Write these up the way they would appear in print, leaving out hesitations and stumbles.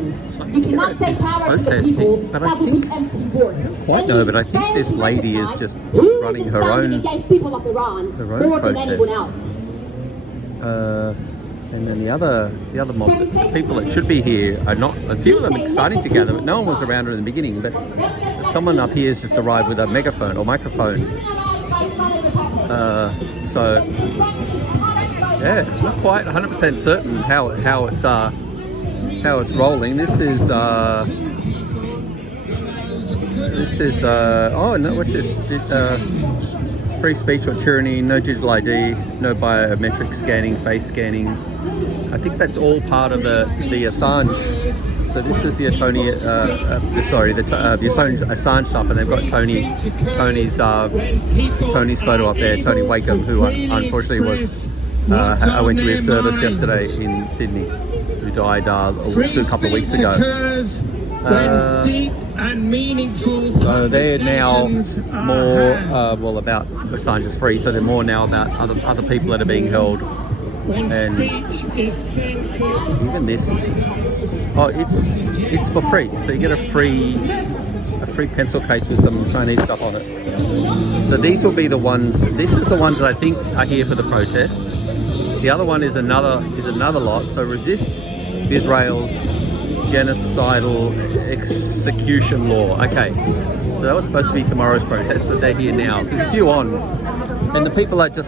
procession. You cannot say power to the people. But That I would be think, empty words. I don't quite know, but I think this lady is just running her own against people of Iran more than anyone else. and then the other mob, the people that should be here are not. A few of them are starting to gather, but no one was around in the beginning. But someone up here has just arrived with a megaphone or microphone. So yeah, it's not quite 100% certain how it's rolling. This is oh no, what's this? Free speech or tyranny, no digital ID, no biometric scanning, face scanning. I think that's all part of the Assange. So this is the Assange stuff, and they've got Tony's photo up there, Tony Wakeham, who unfortunately was. I went to his service yesterday in Sydney, who died a couple of weeks ago. So they're now more about Assange is free, so they're more now about other people that are being held. And even this, it's for free. So you get a free pencil case with some Chinese stuff on it. So these will be the ones. This is the ones that I think are here for the protest. The other one is another lot. So resist Israel's genocidal execution law. Okay, so that was supposed to be tomorrow's protest, but they're here now. There's a few on, and the people that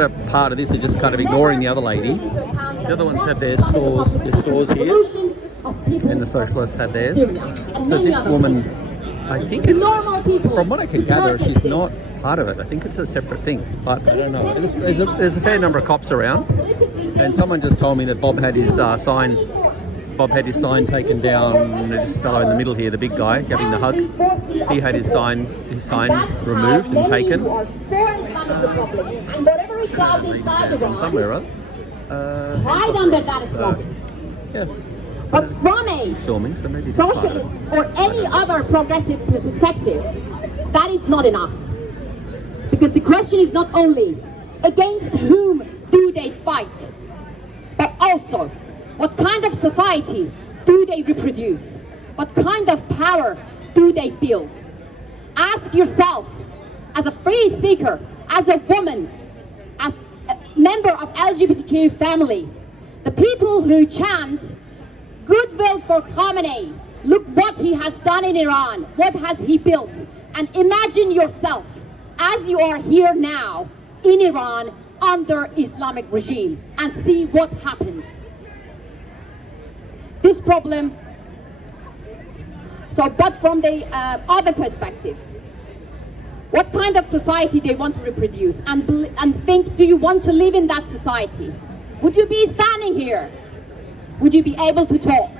are part of this are just kind of ignoring the other lady. The other ones have their stores here, and the socialists have theirs. So this woman, I think it's, from what I can gather, she's not part of it. I think it's a separate thing, but I don't know. There's a fair number of cops around, and someone just told me that Bob had his sign taken down. This fellow in the middle here, the big guy giving the hug, he had his sign removed and taken. From somewhere or other. Right under that slogan. Yeah. But from a filming, so maybe socialist or any other progressive perspective, that is not enough. Because the question is not only against whom do they fight, but also what kind of society do they reproduce? What kind of power do they build? Ask yourself, as a free speaker, as a woman, as a member of LGBTQ family, the people who chant goodwill for Khamenei, look what he has done in Iran, what has he built, and imagine yourself as you are here now in Iran under Islamic regime and see what happens. This problem, but from the other perspective, what kind of society they want to reproduce and think, do you want to live in that society? Would you be standing here? Would you be able to talk?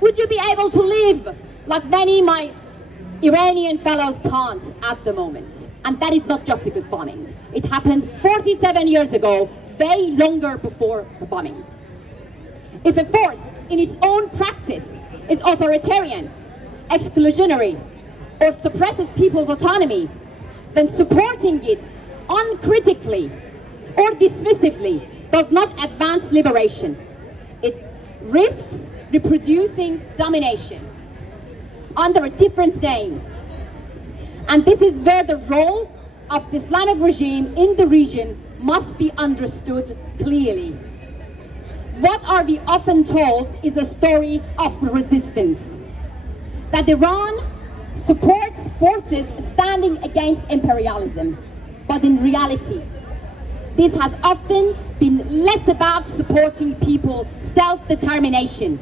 Would you be able to live like many my Iranian fellows can't at the moment? And that is not just because bombing. It happened 47 years ago, way longer before the bombing. If a force in its own practice is authoritarian, exclusionary, or suppresses people's autonomy, then supporting it uncritically or dismissively does not advance liberation. It risks reproducing domination under a different name. And this is where the role of the Islamic regime in the region must be understood clearly. What are we often told is a story of resistance. That Iran supports forces standing against imperialism. But in reality, this has often been less about supporting people's self-determination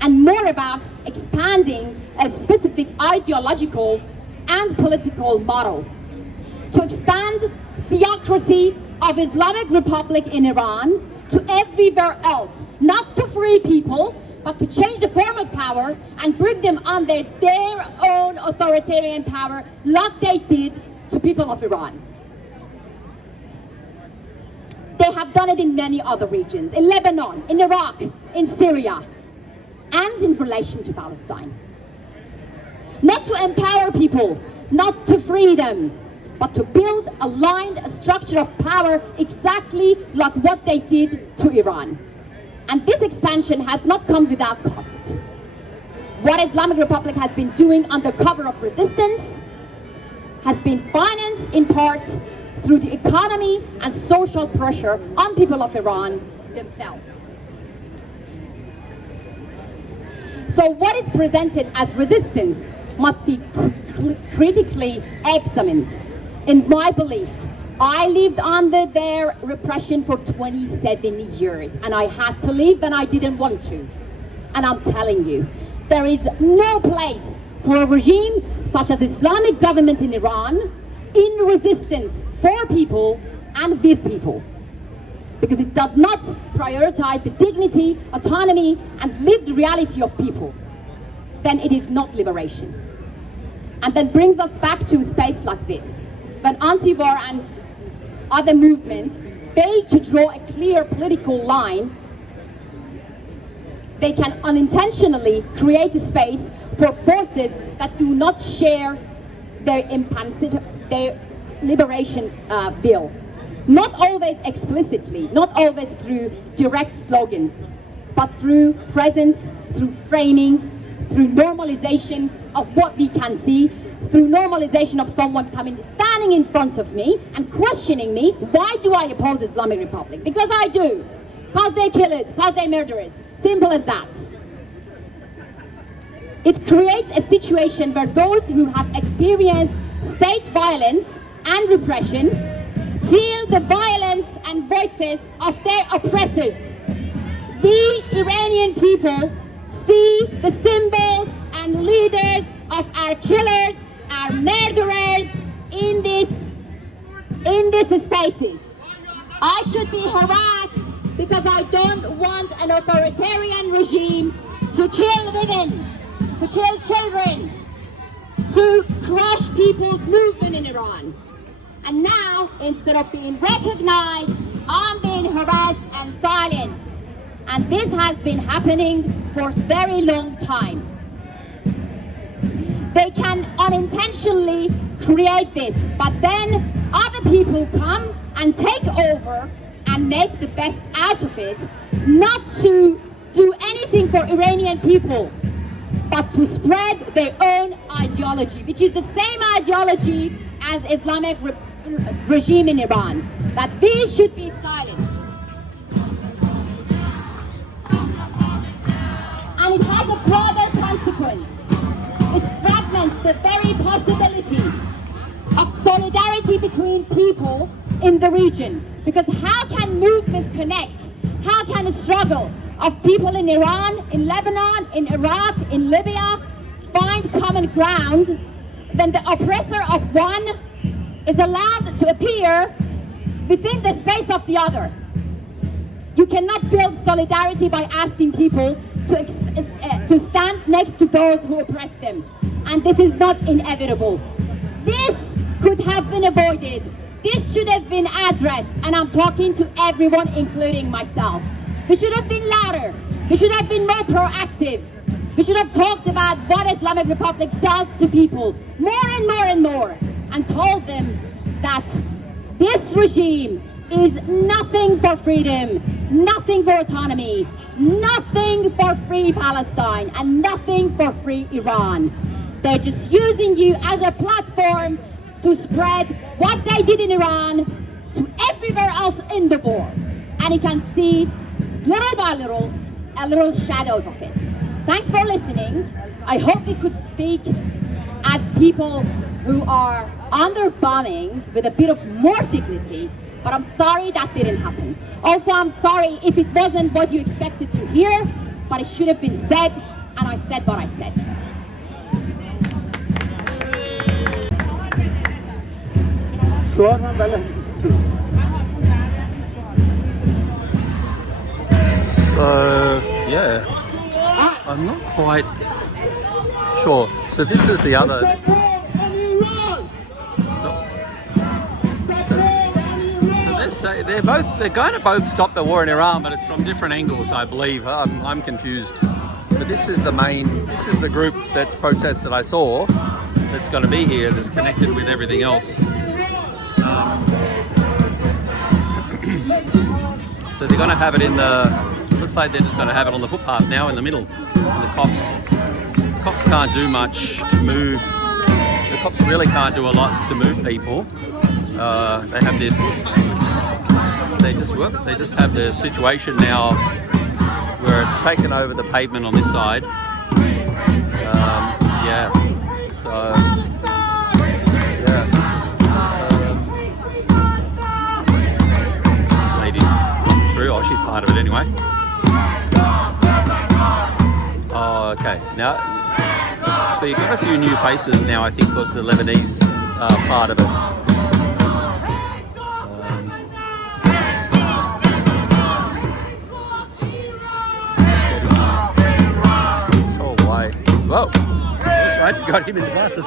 and more about expanding a specific ideological and political model to expand theocracy of Islamic Republic in Iran to everywhere else, not to free people, but to change the form of power and bring them under their own authoritarian power like they did to people of Iran. They have done it in many other regions, in Lebanon, in Iraq, in Syria, and in relation to Palestine. Not to empower people, not to free them, but to build a structure of power exactly like what they did to Iran. And this expansion has not come without cost. what Islamic Republic has been doing under cover of resistance has been financed in part through the economy and social pressure on people of Iran themselves. So what is presented as resistance must be critically examined. In my belief, I lived under their repression for 27 years, and I had to leave and I didn't want to. And I'm telling you, there is no place for a regime such as the Islamic government in Iran in resistance for people and with people, because it does not prioritize the dignity, autonomy, and lived reality of people. Then it is not liberation. And that brings us back to a space like this, when anti-war and other movements fail to draw a clear political line. They can unintentionally create a space for forces that do not share their liberation bill. Not always explicitly, not always through direct slogans, but through presence, through framing, through normalization of what we can see, through normalization of someone standing in front of me and questioning me, why do I oppose Islamic Republic? Because I do. Because they're killers, because they're murderers. Simple as that. It creates a situation where those who have experienced state violence and repression feel the violence and voices of their oppressors. We Iranian people see the symbols and leaders of our killers, our murderers in these spaces. I should be harassed because I don't want an authoritarian regime to kill women, to kill children, to crush people's movement in Iran. And now, instead of being recognized, I'm being harassed and silenced. And this has been happening for a very long time. They can unintentionally create this, but then other people come and take over and make the best out of it, not to do anything for Iranian people, but to spread their own ideology, which is the same ideology as Islamic regime in Iran, that we should be silenced. And it has a broader consequence. It fragments the very possibility of solidarity between people in the region. Because how can movements connect? How can a struggle of people in Iran, in Lebanon, in Iraq, in Libya find common ground when the oppressor of one is allowed to appear within the space of the other? You cannot build solidarity by asking people to stand next to those who oppress them. And this is not inevitable. This could have been avoided. This should have been addressed. And I'm talking to everyone, including myself. We should have been louder. We should have been more proactive. We should have talked about what Islamic Republic does to people more and more and more, and told them that this regime is nothing for freedom, nothing for autonomy, nothing for free Palestine, and nothing for free Iran. They're just using you as a platform to spread what they did in Iran to everywhere else in the world. And you can see, little by little, a little shadows of it. Thanks for listening. I hope we could speak as people who are under bombing with a bit of more dignity, but I'm sorry that didn't happen. Also, I'm sorry if it wasn't what you expected to hear, but it should have been said, and I said what I said. So, yeah, I'm not quite sure. So this is the other... They're going to both stop the war in Iran, but it's from different angles, I believe. I'm confused. But this is the group that's protests that I saw that's going to be here, that's connected with everything else. So they're going to have it in the, looks like they're just going to have it on the footpath now in the middle, and the cops cops can't do much to move. The cops really can't do a lot to move people. They have this. They just have the situation now where it's taken over the pavement on this side. Yeah. So. Yeah. This lady's walking through. Oh, she's part of it anyway. Oh, okay. Now, so you've got a few new faces now, I think, because the Lebanese part of it. So white. Whoa! That's right, you got him in the glasses.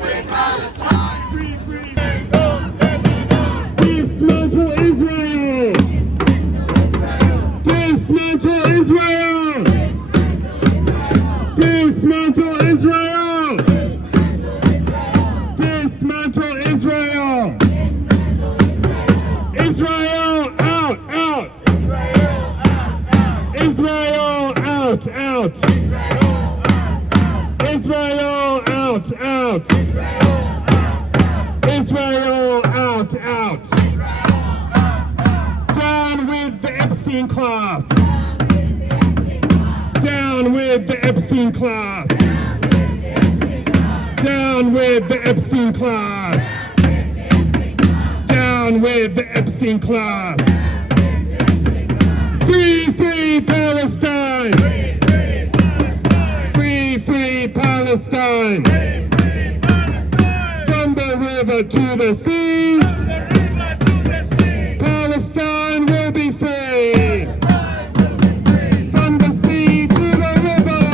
Free Palestine! Dismantle Israel! Dismantle Israel! Dismantle Israel! Dismantle Israel! Israel out! Out! Israel out! Out! Israel out! Out! Israel out! Out! Down with the Epstein class! Down with the Epstein class! Down with the Epstein class! Down with the Epstein class! Free, free Palestine! Free, free Palestine! From the river to the sea! Palestine will be free! From the sea to the river!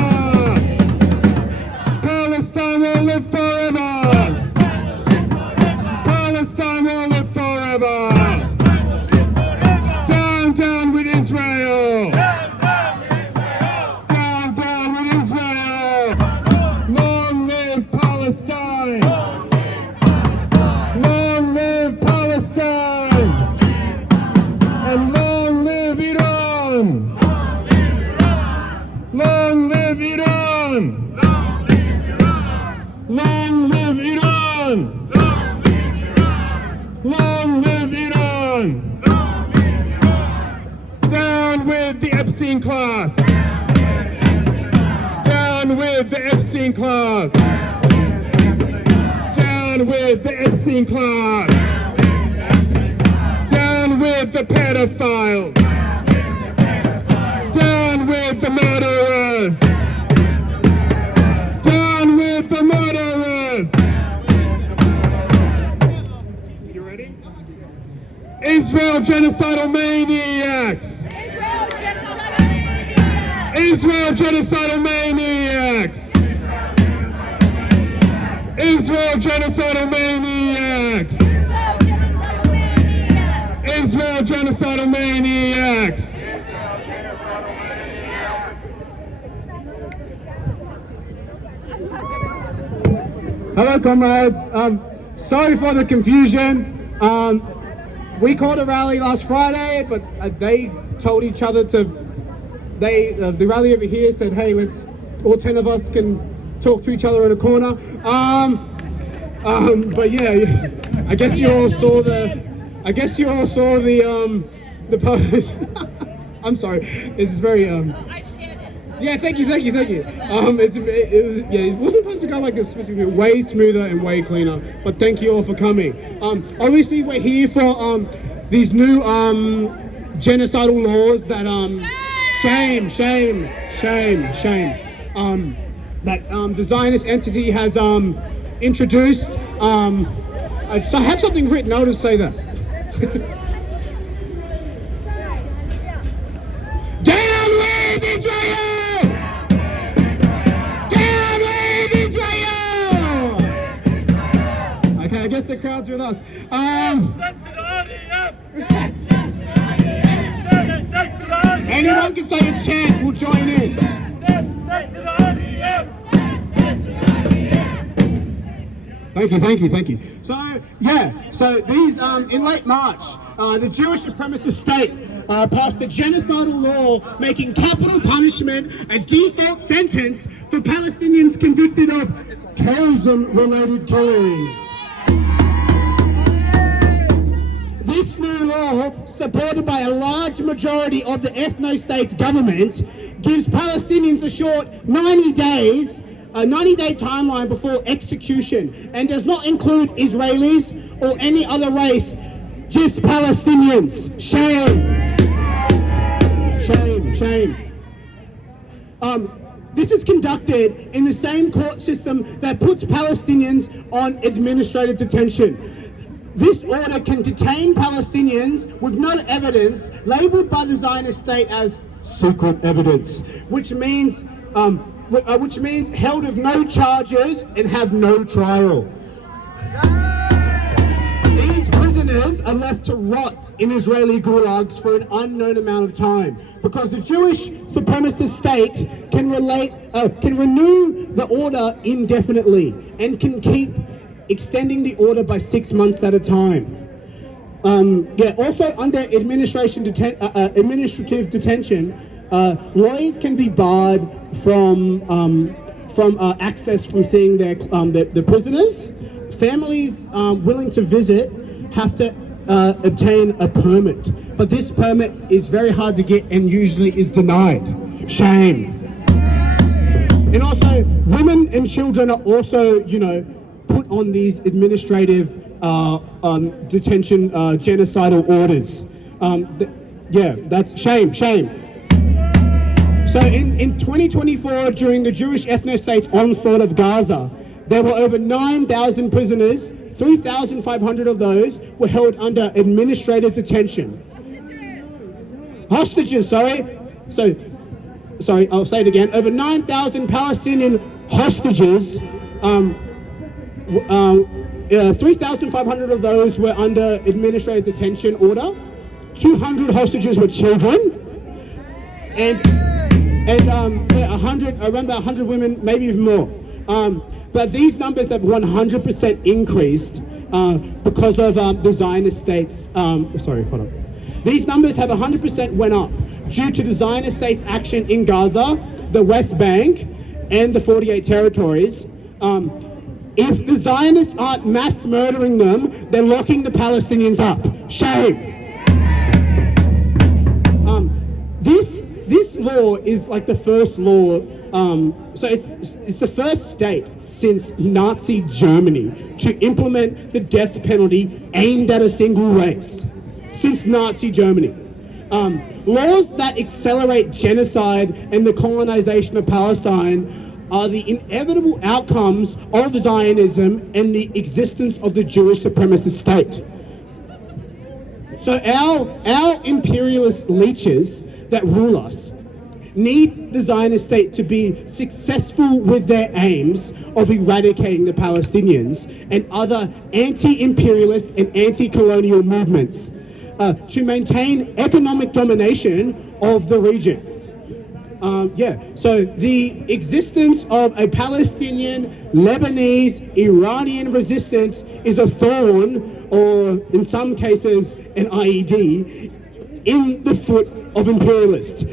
Palestine will live forever! Palestine will live forever! Down, down with Israel! Down, down with Israel! Long live Palestine! Long live Palestine! And long live Iran! Long live Iran! Long live Iran! Long live Iran! Down with the Epstein class! Down with the Epstein class! Down with the Epstein class! Down with the pedophiles! Down with the murderers! Down with the murderers! You ready? Israel genocidal maniacs! Israel genocidal maniacs! Israel genocidal maniacs! Israel genocidal maniacs! Hello, comrades. Sorry for the confusion. We called a rally last Friday, but they told each other to. The rally over here said, "Hey, let's all 10 of us can talk to each other in a corner." But yeah, I guess you all saw the. The post. I'm sorry. This is very Yeah, thank you. It wasn't supposed to go like this. It was way smoother and way cleaner. But thank you all for coming. Obviously, we're here for these new genocidal laws that shame. That the Zionist entity has introduced. So I have something written. I'll just say that. Down with Israel! Down with Israel! Okay, I guess the crowd's with us. Anyone can say a chant, we'll join in. Thank you. So, yeah, so these, in late March, the Jewish supremacist state passed a genocidal law making capital punishment a default sentence for Palestinians convicted of terrorism-related killings. This new law, supported by a large majority of the ethno-state's government, gives Palestinians a short 90 days, a 90-day timeline before execution, and does not include Israelis or any other race, just Palestinians. Shame. This is conducted in the same court system that puts Palestinians on administrative detention. This order can detain Palestinians with no evidence, labelled by the Zionist state as secret evidence, which means held with no charges and have no trial. These prisoners are left to rot in Israeli gulags for an unknown amount of time, because the Jewish supremacist state can renew the order indefinitely and can keep extending the order by 6 months at a time. Also under administrative detention, lawyers can be barred from access from seeing their prisoners. Families willing to visit have to obtain a permit, but this permit is very hard to get and usually is denied. Shame. And also, women and children are also, put on these administrative detention genocidal orders. That's shame. So in 2024, during the Jewish ethno-state's onslaught of Gaza, there were over 9,000 prisoners. 3,500 of those were held under administrative detention. Hostages, sorry, I'll say it again. Over 9,000 Palestinian hostages, 3,500 of those were under administrative detention order. 200 hostages were children, and 100 women, maybe even more. But these numbers have 100% increased because of the Zionist states. These numbers have 100% went up due to the Zionist states' action in Gaza, the West Bank, and the 48 territories. If the Zionists aren't mass murdering them, they're locking the Palestinians up. Shame. This law is like the first law. So it's the first state since Nazi Germany to implement the death penalty aimed at a single race. Since Nazi Germany. Laws that accelerate genocide and the colonization of Palestine are the inevitable outcomes of Zionism and the existence of the Jewish supremacist state. So our imperialist leeches that rule us need the Zionist state to be successful with their aims of eradicating the Palestinians and other anti-imperialist and anti-colonial movements to maintain economic domination of the region. So the existence of a Palestinian, Lebanese, Iranian resistance is a thorn, or in some cases an IED, in the foot of imperialists.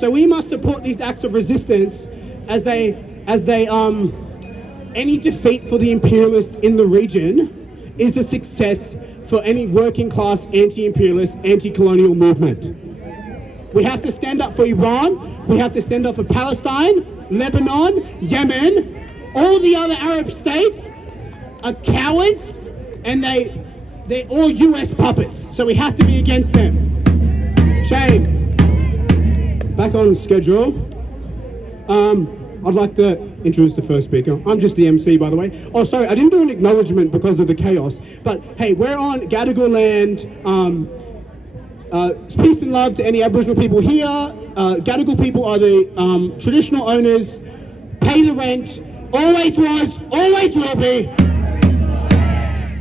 So we must support these acts of resistance as they any defeat for the imperialists in the region is a success for any working class anti-imperialist, anti-colonial movement. We have to stand up for Iran, we have to stand up for Palestine, Lebanon, Yemen. All the other Arab states are cowards and they're all US puppets, so we have to be against them. Shame. Back on schedule. I'd like to introduce the first speaker. I'm just the MC, by the way. Oh, sorry, I didn't do an acknowledgement because of the chaos. But hey, we're on Gadigal land. Peace and love to any Aboriginal people here. Gadigal people are the traditional owners. Pay the rent. Always was, always will be.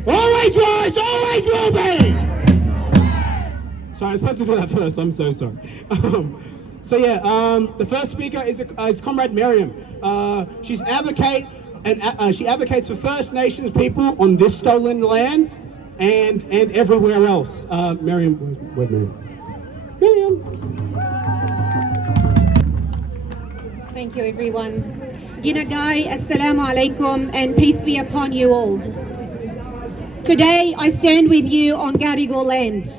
Always was, always will be. Sorry, I was supposed to do that first. I'm so sorry. The first speaker is Comrade Miriam. She's an advocate and she advocates for First Nations people on this stolen land and everywhere else. Miriam, where's Miriam? Miriam. Thank you, everyone. Ginagai, Assalamu alaikum, and peace be upon you all. Today, I stand with you on Gadigal land.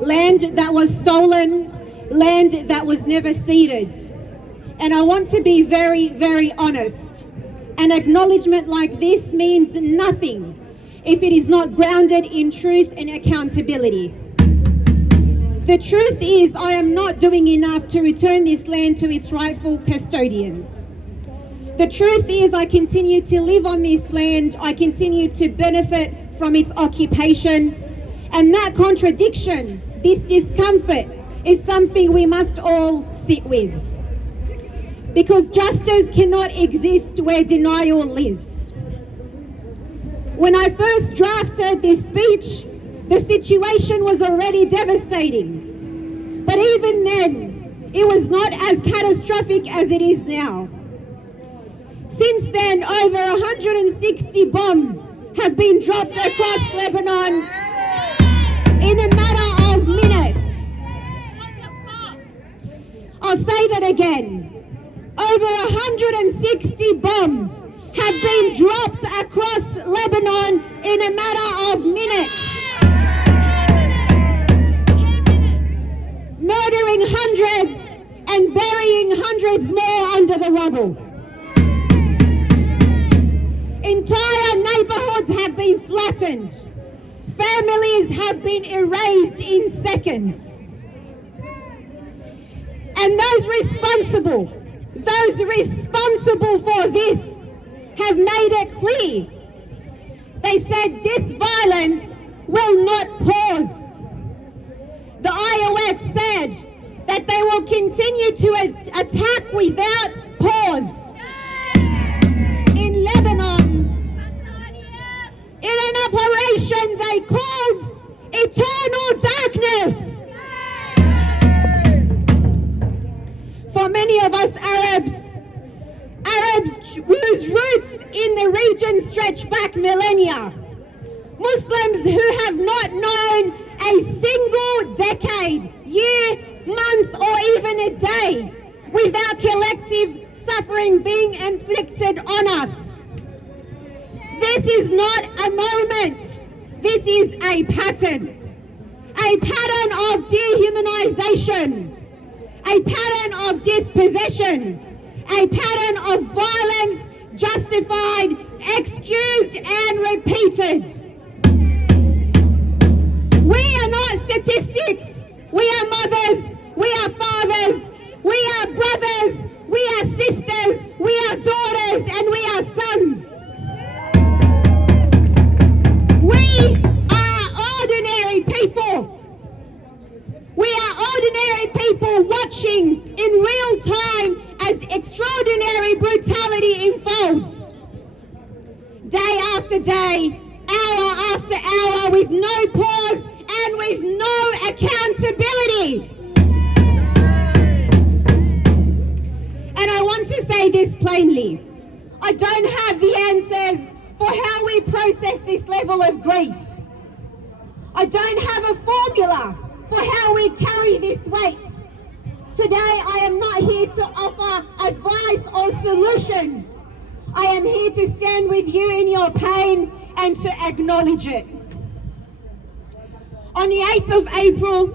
Land that was stolen, land that was never ceded. And I want to be very, very honest. An acknowledgement like this means nothing if it is not grounded in truth and accountability. The truth is, I am not doing enough to return this land to its rightful custodians. The truth is, I continue to live on this land, I continue to benefit from its occupation, and that contradiction, this discomfort, is something we must all sit with. Because justice cannot exist where denial lives. When I first drafted this speech, the situation was already devastating. But even then, it was not as catastrophic as it is now. Since then, over 160 bombs have been dropped across Lebanon in a matter of minutes. I'll say that again. Over 160 bombs have been dropped across Lebanon in a matter of minutes. Murdering hundreds and burying hundreds more under the rubble. Entire neighborhoods have been flattened. Families have been erased in seconds. And those responsible for this have made it clear. They said this violence will not pause. The IOF said that they will continue to attack without pause. In Lebanon, in an operation they called Eternal Darkness. For many of us Arabs whose roots in the region stretch back millennia, Muslims who have not known a single decade, year, month, or even a day without collective suffering being inflicted on us. This is not a moment, this is a pattern of dehumanization, a pattern of dispossession, a pattern of violence justified, excused, and repeated. We are not statistics. We are mothers, we are fathers, we are brothers, we are sisters, we are daughters, and we are sons. We are ordinary people. We are ordinary people watching in real time as extraordinary brutality unfolds. Day after day, hour after hour, with no pause and with no accountability. And I want to say this plainly. I don't have the answers for how we process this level of grief. I don't have a formula for how we carry this weight. Today, I am not here to offer advice or solutions. I am here to stand with you in your pain and to acknowledge it. On the 8th of April,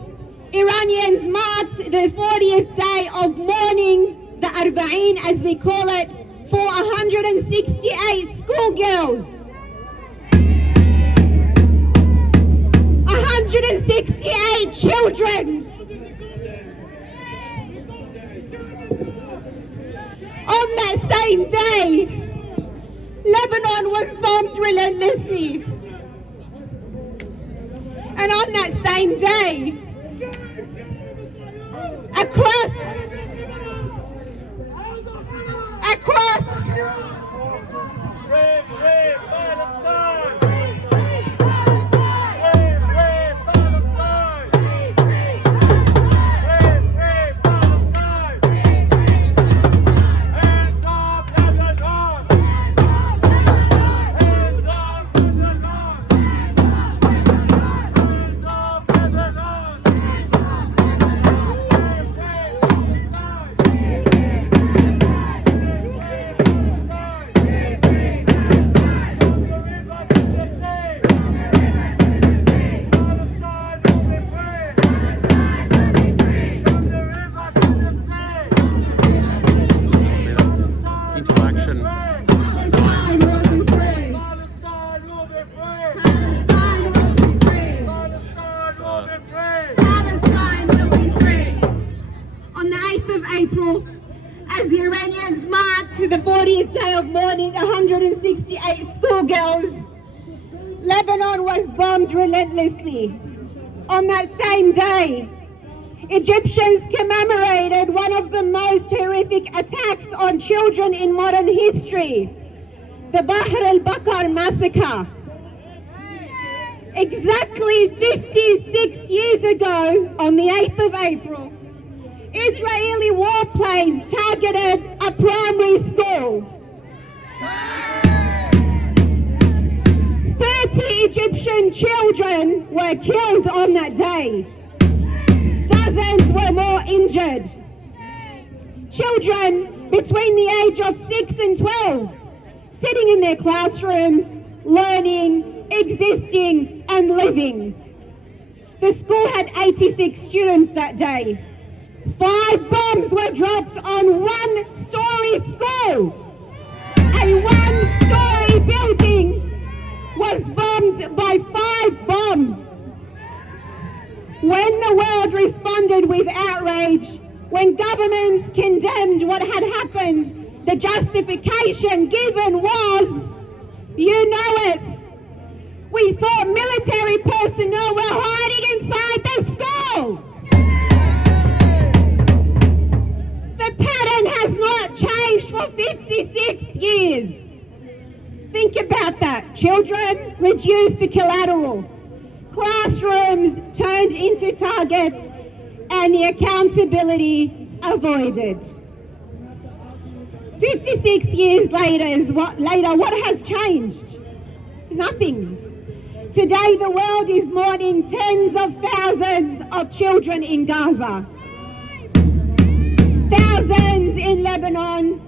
Iranians marked the 40th day of mourning, the Arba'een as we call it, for 168 schoolgirls. 168 children. On that same day, Lebanon was bombed relentlessly. And on that same day, across to the 40th day of mourning 168 schoolgirls, Lebanon was bombed relentlessly. On that same day, Egyptians commemorated one of the most horrific attacks on children in modern history, the Bahr al-Bakr massacre. Exactly 56 years ago, on the 8th of April, Israeli warplanes targeted a primary school. 30 Egyptian children were killed on that day. Dozens were more injured. Children between the age of 6 and 12, sitting in their classrooms, learning, existing and living. The school had 86 students that day. 5 bombs were dropped on one-story school. A one-story building was bombed by 5 bombs. When the world responded with outrage, when governments condemned what had happened, the justification given was, you know it, we thought military personnel were hiding inside the school. The pattern has not changed for 56 years. Think about that. Children reduced to collateral. Classrooms turned into targets and the accountability avoided. 56 years later, what has changed? Nothing. Today the world is mourning tens of thousands of children in Gaza. Thousands in Lebanon,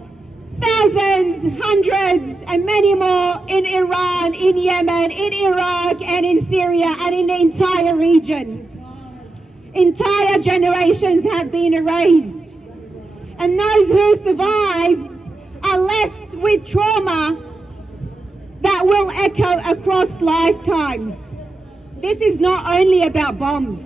thousands, hundreds and many more in Iran, in Yemen, in Iraq and in Syria and in the entire region. Entire generations have been erased. And those who survive are left with trauma that will echo across lifetimes. This is not only about bombs.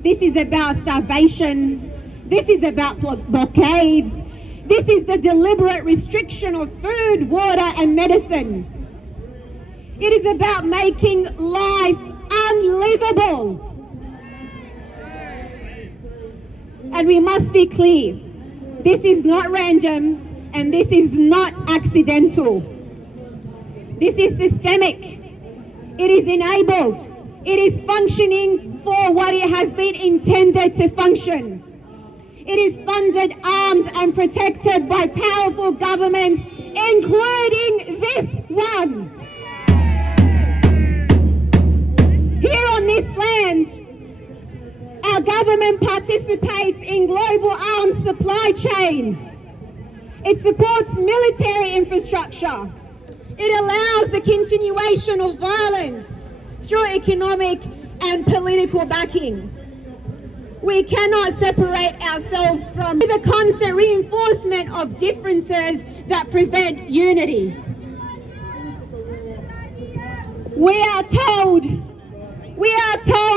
This is about starvation. This is about blockades. This is the deliberate restriction of food, water and medicine. It is about making life unlivable. And we must be clear, this is not random and this is not accidental. This is systemic. It is enabled. It is functioning for what it has been intended to function. It is funded, armed and protected by powerful governments, including this one. Here on this land, our government participates in global arms supply chains. It supports military infrastructure. It allows the continuation of violence through economic and political backing. We cannot separate ourselves from the constant reinforcement of differences that prevent unity. We are told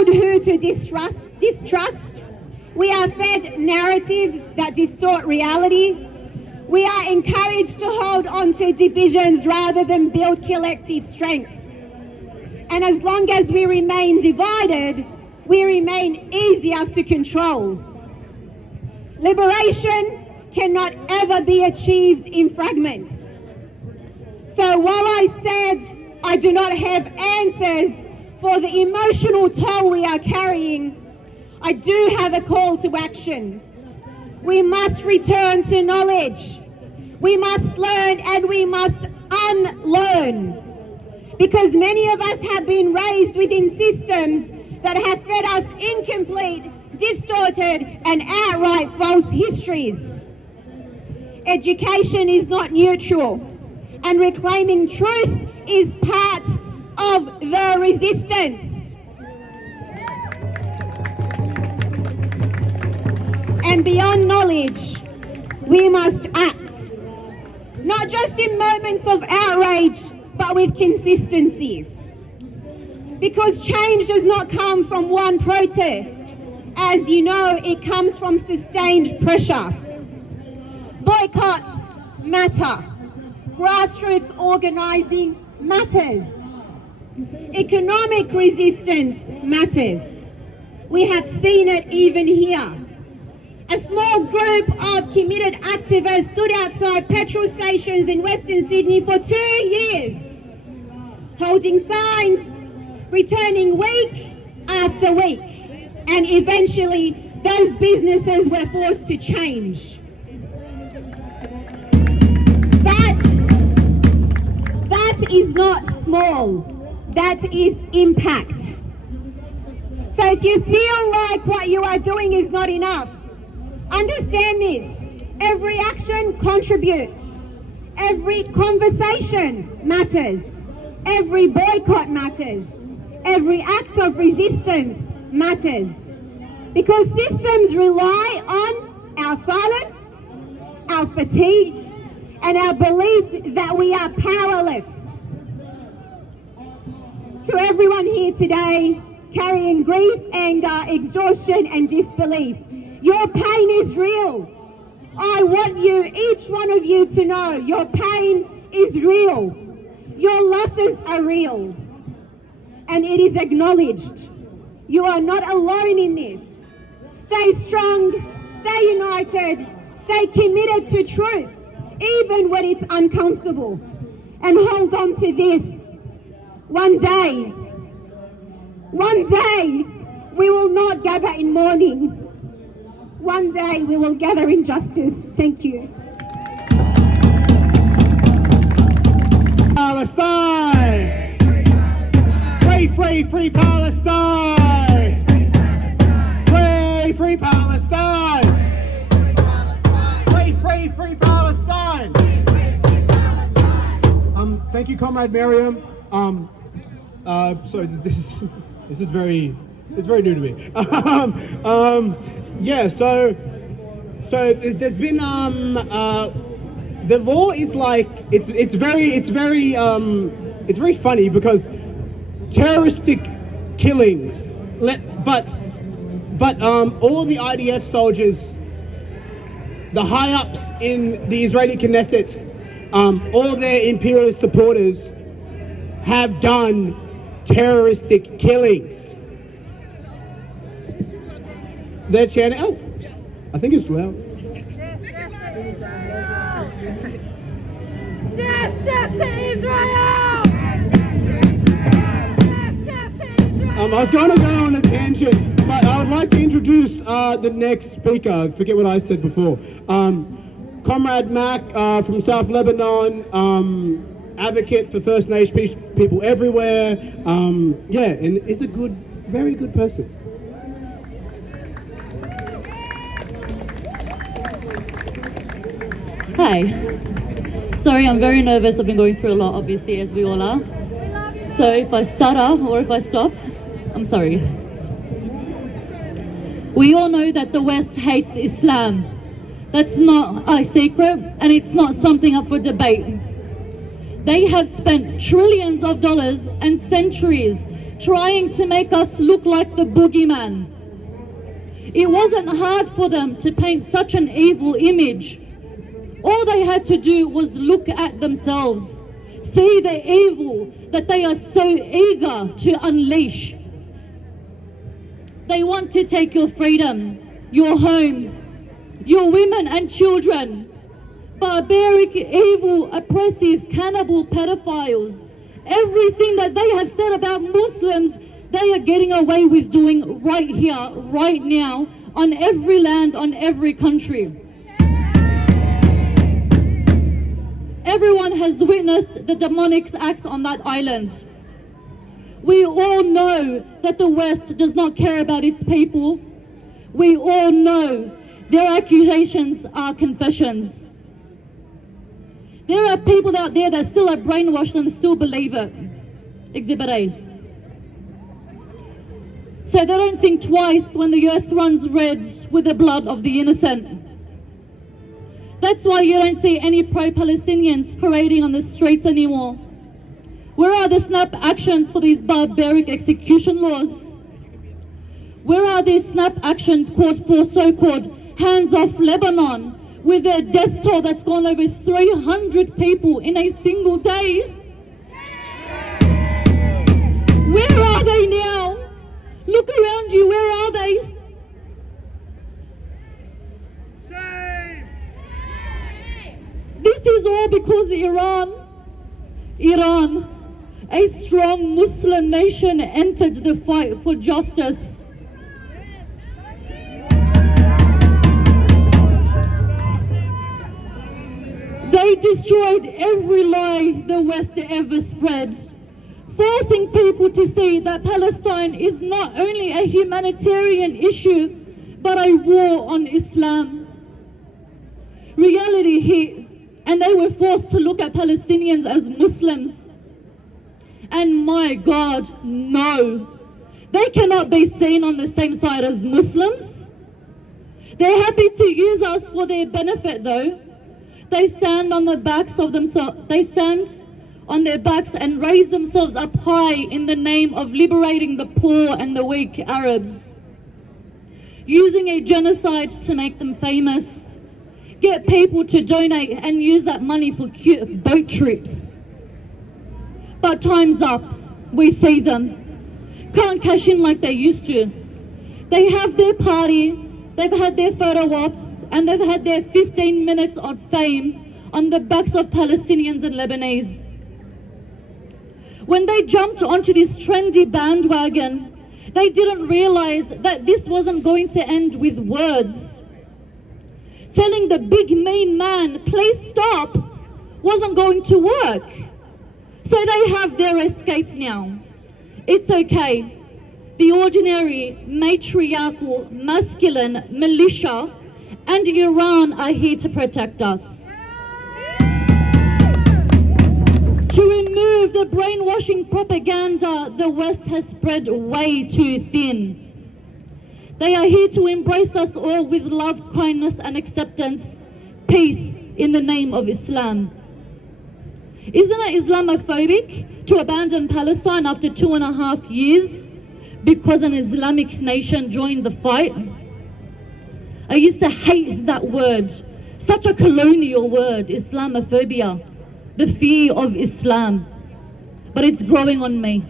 who to distrust. We are fed narratives that distort reality. We are encouraged to hold on to divisions rather than build collective strength. And as long as we remain divided, we remain easier to control. Liberation cannot ever be achieved in fragments. So while I said I do not have answers for the emotional toll we are carrying, I do have a call to action. We must return to knowledge. We must learn and we must unlearn. Because many of us have been raised within systems that have fed us incomplete, distorted and outright false histories. Education is not neutral, and reclaiming truth is part of the resistance. And beyond knowledge, we must act, not just in moments of outrage, but with consistency. Because change does not come from one protest. As you know, it comes from sustained pressure. Boycotts, matter. Grassroots organising matters. Economic resistance matters. We have seen it even here. A small group of committed activists stood outside petrol stations in Western Sydney for 2 years, holding signs, returning week after week, and eventually those businesses were forced to change. That is not small, that is impact. So if you feel like what you are doing is not enough, understand this: every action contributes, every conversation matters, every boycott matters, every act of resistance matters. Because systems rely on our silence, our fatigue, and our belief that we are powerless. To everyone here today, carrying grief, anger, exhaustion, and disbelief, your pain is real. I want you, each one of you, to know your pain is real. Your losses are real. And it is acknowledged. You are not alone in this. Stay strong, stay united, stay committed to truth, even when it's uncomfortable. And hold on to this. One day, we will not gather in mourning. One day we will gather in justice. Thank you. Palestine! Free, free, free Palestine! Free, free Palestine! Free, free, free Palestine! Thank you, Comrade Miriam. So this is very new to me. Yeah, so there's been the law is like it's very funny because terroristic killings, but all the IDF soldiers, the high ups in the Israeli Knesset, all their imperialist supporters have done terroristic killings. They're chanting, oh, I think it's loud. Death, death to Israel! I was going to go on a tangent, but I would like to introduce the next speaker. I forget what I said before. Comrade Mack from South Lebanon, advocate for First Nations people everywhere. Yeah, and is a very good person. Hi. Sorry, I'm very nervous. I've been going through a lot, obviously, as we all are. So if I stutter or if I stop, I'm sorry. We all know that the West hates Islam. That's not a secret, and it's not something up for debate. They have spent trillions of dollars and centuries trying to make us look like the boogeyman. It wasn't hard for them to paint such an evil image. All they had to do was look at themselves, see the evil that they are so eager to unleash. They want to take your freedom, your homes, your women and children. Barbaric, evil, oppressive, cannibal pedophiles. Everything that they have said about Muslims, they are getting away with doing right here, right now, on every land, on every country. Everyone has witnessed the demonic acts on that island. We all know that the West does not care about its people. We all know their accusations are confessions. There are people out there that still are brainwashed and still believe it. Exhibit A. So they don't think twice when the earth runs red with the blood of the innocent. That's why you don't see any pro-Palestinians parading on the streets anymore. Where are the snap actions for these barbaric execution laws? Where are these snap actions called for so-called hands off Lebanon, with a death toll that's gone over 300 people in a single day. Where are they now? Look around you, where are they? This is all because Iran, a strong Muslim nation, entered the fight for justice. They destroyed every lie the West ever spread, forcing people to see that Palestine is not only a humanitarian issue, but a war on Islam. Reality hit, and they were forced to look at Palestinians as Muslims. And my God, no. They cannot be seen on the same side as Muslims. They're happy to use us for their benefit though. They stand on the backs of themselves, they stand on their backs and raise themselves up high in the name of liberating the poor and the weak Arabs. Using a genocide to make them famous. Get people to donate and use that money for cute boat trips. But time's up. We see them. Can't cash in like they used to. They have their party, they've had their photo ops, and they've had their 15 minutes of fame on the backs of Palestinians and Lebanese. When they jumped onto this trendy bandwagon, they didn't realize that this wasn't going to end with words. Telling the big mean man, please stop, wasn't going to work. So they have their escape now. It's okay. The ordinary, matriarchal, masculine militia and Iran are here to protect us. To remove the brainwashing propaganda the West has spread way too thin. They are here to embrace us all with love, kindness and acceptance, peace in the name of Islam. Isn't it Islamophobic to abandon Palestine after 2.5 years because an Islamic nation joined the fight? I used to hate that word, such a colonial word, Islamophobia, the fear of Islam, but it's growing on me.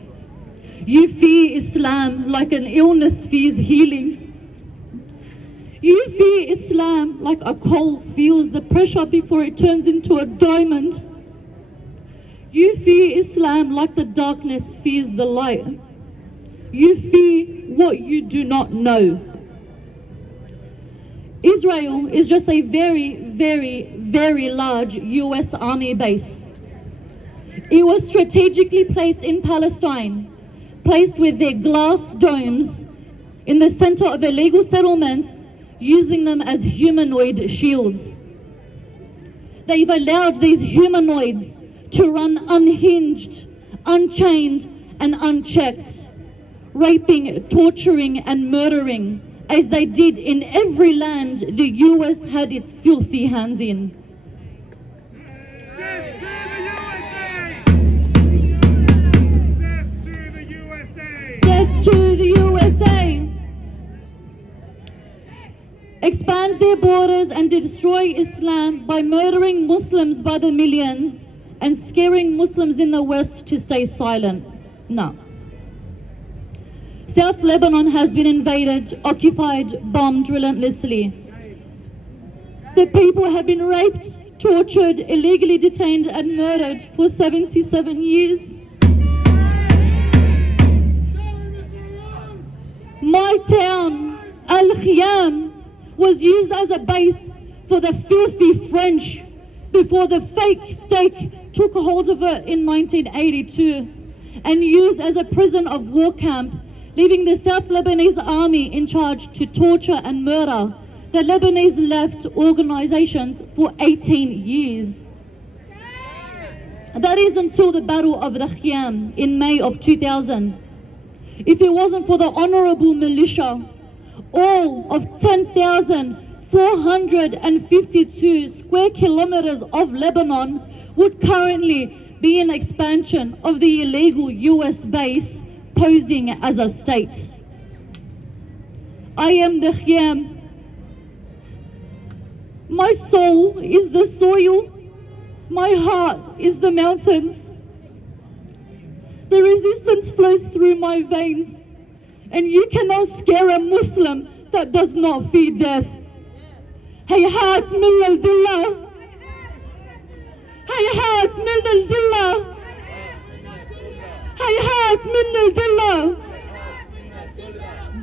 You fear Islam like an illness fears healing. You fear Islam like a coal feels the pressure before it turns into a diamond. You fear Islam like the darkness fears the light. You fear what you do not know. Israel is just a very, very, very large US army base. It was strategically placed in Palestine, placed with their glass domes in the center of illegal settlements, using them as humanoid shields. They've allowed these humanoids to run unhinged, unchained, and unchecked, raping, torturing, and murdering, as they did in every land the US had its filthy hands in. Death to the USA! Death to the USA! Expand their borders and destroy Islam by murdering Muslims by the millions and scaring Muslims in the West to stay silent. No. South Lebanon has been invaded, occupied, bombed relentlessly. The people have been raped, tortured, illegally detained and murdered for 77 years. My town, Al-Khiyam, was used as a base for the filthy French before the fake state took hold of it in 1982 and used as a prison of war camp, leaving the South Lebanese army in charge to torture and murder the Lebanese left organizations for 18 years. That is until the Battle of the Khiyam in May of 2000. If it wasn't for the honorable militia, all of 10,452 square kilometers of Lebanon would currently be an expansion of the illegal US base posing as a state. I am the Khiyam. My soul is the soil. My heart is the mountains. The resistance flows through my veins, and you cannot scare a Muslim that does not fear death. Hayhat min al-dillah. Hayhat min al-dillah. Hayhat min al-dillah.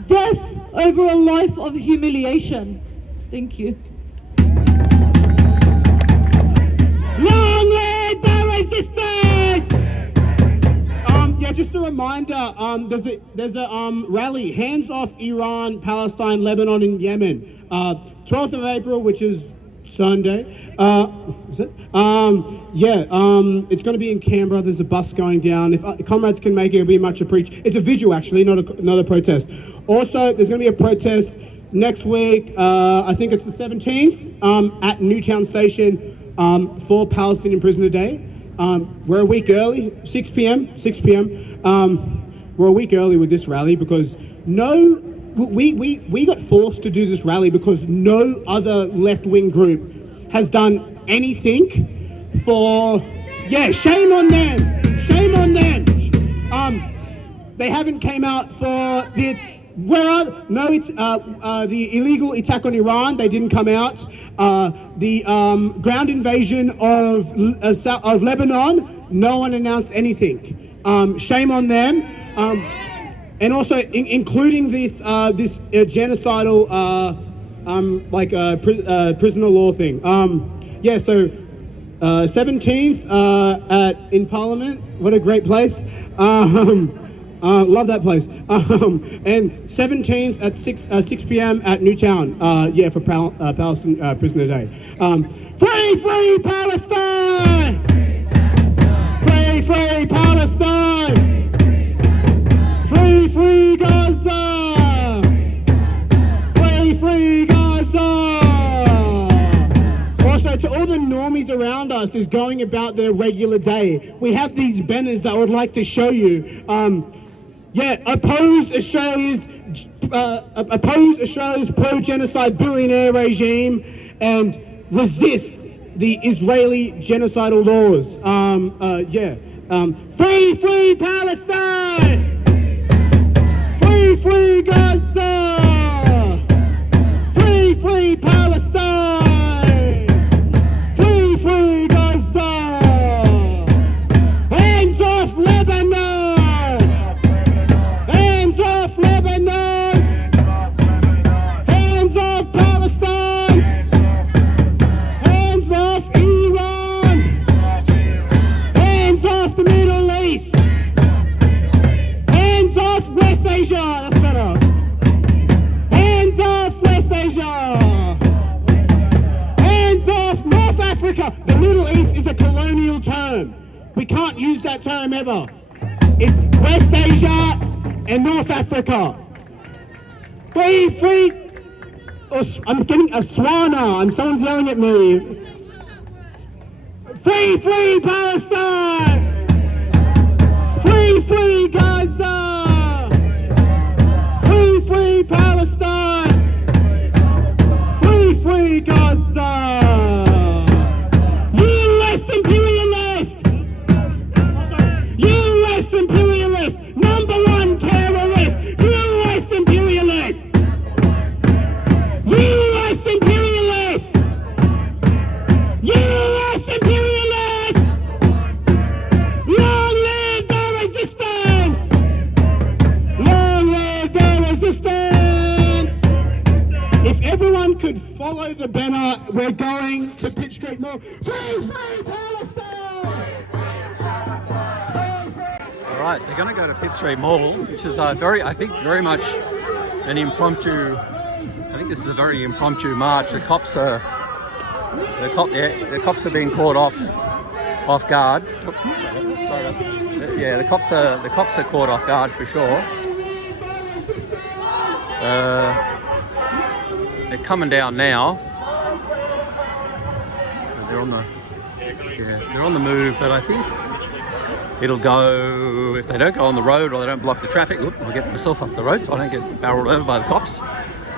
Death over a life of humiliation. Thank you. Long live the resistance! Yeah, just a reminder, there's a rally, Hands Off Iran, Palestine, Lebanon and Yemen. 12th of April, which is Sunday. Is it? It's going to be in Canberra. There's a bus going down. If comrades can make it, it'll be much appreciated. It's a vigil, actually, not a protest. Also, there's going to be a protest next week. I think it's the 17th at Newtown Station for Palestinian Prisoner Day. We're a week early, 6 p.m. We're a week early with this rally because we got forced to do this rally because no other left-wing group has done anything for, shame on them. They haven't came out for the illegal attack on Iran. They didn't come out. The ground invasion of Lebanon. No one announced anything. Shame on them. And also including this genocidal prisoner law thing. So 17th in Parliament. What a great place. Love that place. And 17th at 6 p.m. at Newtown. For Palestine Prisoner Day. Free Palestine! Free Palestine! Free Gaza! Free Gaza! Also, to all the normies around us who's going about their regular day, we have these banners that I would like to show you. Oppose Australia's pro-genocide billionaire regime and resist the Israeli genocidal laws. Free Palestine! Free Gaza! Free Palestine! Free Gaza! Hands off Lebanon! Hands off Lebanon! Hands off Palestine! Hands off Iran! Hands off the Middle East! Hands off West Asia! That's better! Hands off West Asia! Hands off North Africa! The Middle East is a colonial term. We can't use that term ever. It's West Asia and North Africa. Free. Oh, I'm getting a swana. Someone's yelling at me. Free Palestine! Free Gaza! Free Palestine! Free Gaza! US imperialist! US imperialist! Number one terrorist! US imperialist! US imperialist! US imperialist! Long live the resistance! Long live the resistance! If everyone could follow the banner, we're going to Pitt Street Mall. Free Palestine! All right, they're going to go to Pitt Street Mall, which is very much an impromptu. I think this is a very impromptu march. The cops are being caught off guard. Oops, sorry. The cops are caught off guard for sure. They're coming down now. They're on the move, but I think it'll go, if they don't go on the road or they don't block the traffic. Look, I'll get myself off the road so I don't get barreled over by the cops.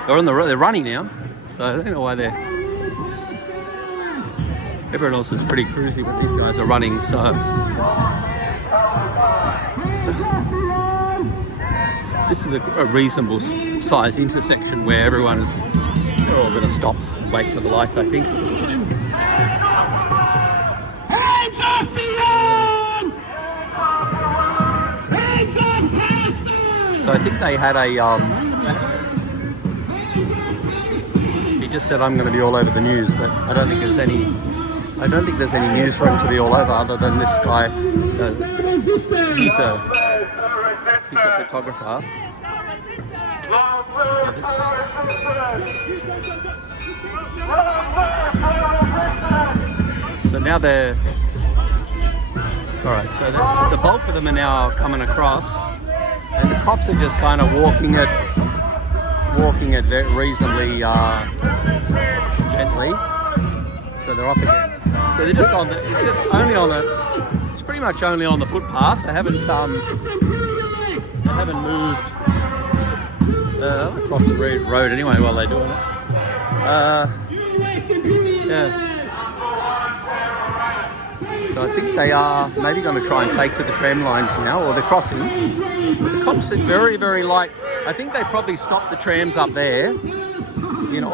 They're running now, so I don't know why they're Everyone else is pretty cruisy, but these guys are running, so... This is a reasonable size intersection where they're all going to stop and wait for the lights, I think. Hands off Iran! Hands off Palestine! So I think they had a... he just said, I'm going to be all over the news, but I don't think there's any... news for him to be all over other than this guy. He's a photographer. So now they're... Alright, so that's, the bulk of them are now coming across, and the cops are just kind of walking it reasonably gently. So they're off again. So they're just on the, it's pretty much only on the footpath. They haven't moved across the road anyway while they're doing it. Yeah. So I think they are maybe going to try and take to the tram lines now, or they're crossing. The cops are very, very light. I think they probably stopped the trams up there, you know,